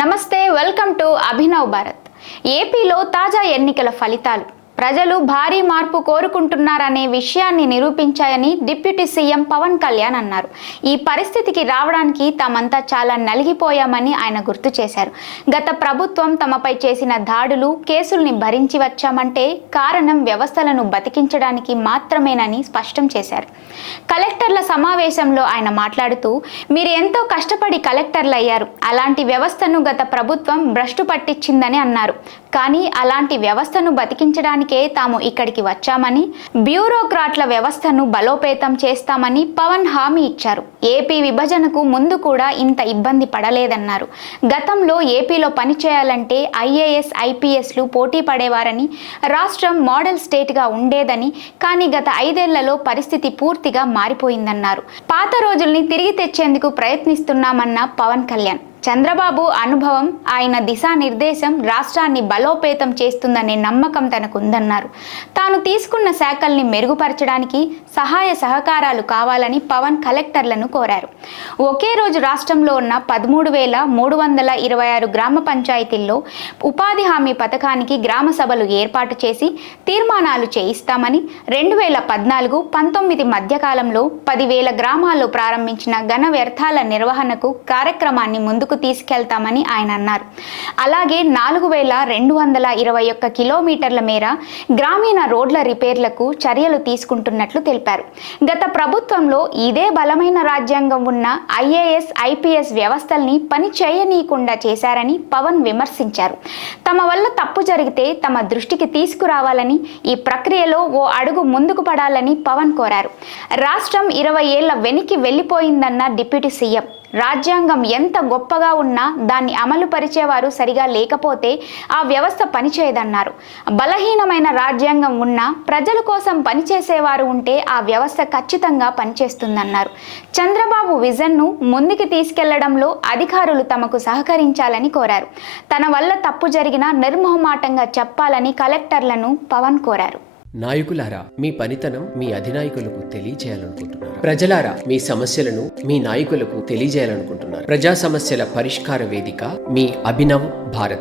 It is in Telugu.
నమస్తే, వెల్కమ్ టు అభినవ్ భారత్. ఏపీలో తాజా ఎన్నికల ఫలితాలు ప్రజలు భారీ మార్పు కోరుకుంటున్నారనే విషయాన్ని నిరూపించాయని డిప్యూటీ సీఎం పవన్ కళ్యాణ్ అన్నారు. ఈ పరిస్థితికి రావడానికి తామంతా చాలా నలిగిపోయామని ఆయన గుర్తు చేశారు. గత ప్రభుత్వం తమపై చేసిన దాడులు, కేసుల్ని భరించి వచ్చామంటే కారణం వ్యవస్థలను బతికించడానికి మాత్రమేనని స్పష్టం చేశారు. కలెక్టర్ల సమావేశంలో ఆయన మాట్లాడుతూ, మీరు ఎంతో కష్టపడి కలెక్టర్లు అయ్యారు, అలాంటి వ్యవస్థను గత ప్రభుత్వం భ్రష్టు పట్టించిందని అన్నారు. కానీ అలాంటి వ్యవస్థను బతికించడానికి తాము ఇక్కడికి వచ్చామని, బ్యూరోక్రాట్ల వ్యవస్థను బలోపేతం చేస్తామని పవన్ హామీ ఇచ్చారు. ఏపీ విభజనకు ముందు కూడా ఇంత ఇబ్బంది పడలేదన్నారు. గతంలో ఏపీలో పనిచేయాలంటే ఐఏఎస్, ఐపీఎస్లు పోటీ పడేవారని, రాష్ట్రం మోడల్ స్టేట్గా ఉండేదని, కానీ గత 5 ఏళ్లలో పరిస్థితి పూర్తిగా మారిపోయిందన్నారు. పాత రోజుల్ని తిరిగి తెచ్చేందుకు ప్రయత్నిస్తున్నామన్న పవన్ కళ్యాణ్, చంద్రబాబు అనుభవం, ఆయన దిశానిర్దేశం రాష్ట్రాన్ని బలోపేతం చేస్తుందనే నమ్మకం తనకుందన్నారు. తాను తీసుకున్న శాఖల్ని మెరుగుపరచడానికి సహాయ సహకారాలు కావాలని పవన్ కలెక్టర్లను కోరారు. ఒకే రోజు రాష్ట్రంలో ఉన్న 13,326 గ్రామ పంచాయతీల్లో ఉపాధి హామీ పథకానికి గ్రామ సభలు ఏర్పాటు చేసి తీర్మానాలు చేయిస్తామని, 2014-19 మధ్యకాలంలో 10,000 గ్రామాల్లో ప్రారంభించిన ఘన వ్యర్థాల నిర్వహణకు కార్యక్రమాన్ని ముందుకు తీసుకెళ్తామని ఆయన అన్నారు. అలాగే 4,221 కిలోమీటర్ల మేర గ్రామీణ రోడ్ల రిపేర్లకు చర్యలు తీసుకుంటున్నట్లు తెలిపారు. గత ప్రభుత్వంలో ఇదే బలమైన రాజ్యాంగం ఉన్న ఐఏఎస్, ఐపీఎస్ వ్యవస్థల్ని పని చేయనీయకుండా చేశారని పవన్ విమర్శించారు. తమ వల్ల తప్పు జరిగితే తమ దృష్టికి తీసుకురావాలని, ఈ ప్రక్రియలో ఓ అడుగు ముందుకు పడాలని పవన్ కోరారు. రాష్ట్రం 20 ఏళ్ల వెనక్కి వెళ్లిపోయిందన్న డిప్యూటీ సీఎం, రాజ్యాంగం ఎంత గొప్పగా ఉన్నా దాన్ని అమలు పరిచేవారు సరిగా లేకపోతే ఆ వ్యవస్థ పనిచేయదన్నారు. బలహీనమైన రాజ్యాంగం ఉన్నా ప్రజల కోసం పనిచేసేవారు ఉంటే ఆ వ్యవస్థ ఖచ్చితంగా పనిచేస్తుందన్నారు. చంద్రబాబు విజన్ను ముందుకు తీసుకెళ్లడంలో అధికారులు తమకు సహకరించాలని కోరారు. తన వల్ల తప్పు జరిగినా నిర్మోహమాటంగా చెప్పాలని కలెక్టర్లను పవన్ కోరారు. నాయకులారా, మీ పనితనం మీ అధినాయకులకు తెలియజేయాలనుకుంటున్నారు. ప్రజలారా, మీ సమస్యలను మీ నాయకులకు తెలియజేయాలనుకుంటున్నారు. ప్రజా సమస్యల పరిష్కార వేదిక మీ అభినవ్ భారత్.